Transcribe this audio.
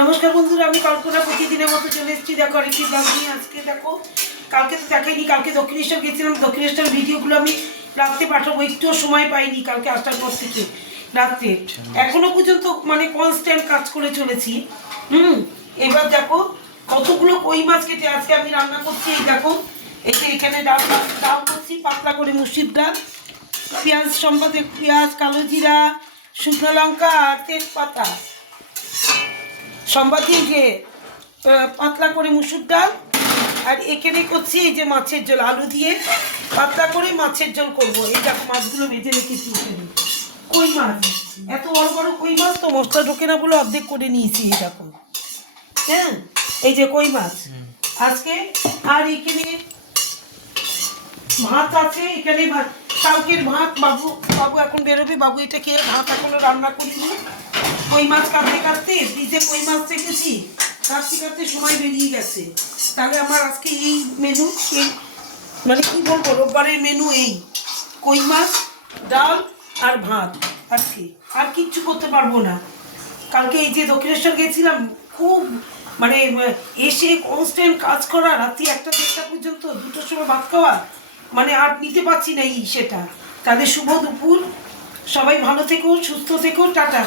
নমস্কার বন্ধুরা, আমি কল্পনা প্রতিদিনের মতো চলে এসেছি। দেখো আরেকটি ব্লগ নিয়ে। আজকে দেখো, কালকে তো দেখাইনি, কালকে দক্ষিণেশ্বর গেছিলাম। দক্ষিণেশ্বর ভিডিওগুলো আমি রাত্রে পাঠাবো, একটুও সময় পাইনি কালকে আসার পর থেকে রাত্রে এখনো পর্যন্ত মানে কনস্ট্যান্ট কাজ করে চলেছি। এবার দেখো কতগুলো কই মাছ কেটে আজকে আমি রান্না করছি। এই দেখো, এখানে ডাল ডাল করছি, পাতলা করে মুসুর ডাল, পেঁয়াজ সম্পাদে, পেঁয়াজ, কালো জিরা, শুকনো লঙ্কা আর তেজপাতা সম্বাদ দিয়ে পাতলা করে মুসুর ডাল। আর এখানে করছি এই যে মাছের ঝোল, আলু দিয়ে পাতলা করে মাছের ঝোল করবো। এই দেখো মাছগুলো ভেজে রেখেছি। এখানে কই মাছ, এত বড় বড় কই মাছ তো মশলা ঢোকে না বলে অর্ধেক করে নিয়েছি। এই দেখো, হ্যাঁ, এই যে কই মাছ আজকে। আর এখানে ভাত আছে, এখানে কালকের ভাত। বাবু বাবু এখন বেরোবে, বাবু এটা খেয়ে ভাত এখনো রান্না করিনি। কই মাছ কাটতে কাটতে ফ্রিজে কই মাছ রেখেছি, কাটতে কাটতে সময় বেরিয়ে গেছে। তাহলে আমার আজকে এই মেনু, এই মানে কি বলবো, রোববারের মেনু এই কই মাছ, ডাল আর ভাত। আজকে আর কিচ্ছু করতে পারবো না। কালকে এই যে দক্ষিণেশ্বর গেছিলাম, খুব মানে এসে কনস্ট্যান্ট কাজ করা, রাত্রি 1টা-1:30 পর্যন্ত, 2টোর সময় ভাত খাওয়া, মানে আর নিতে পারছি না এই সেটা। তাহলে শুভ দুপুর, সবাই ভালো থেকো, সুস্থ থেকো, টাটা।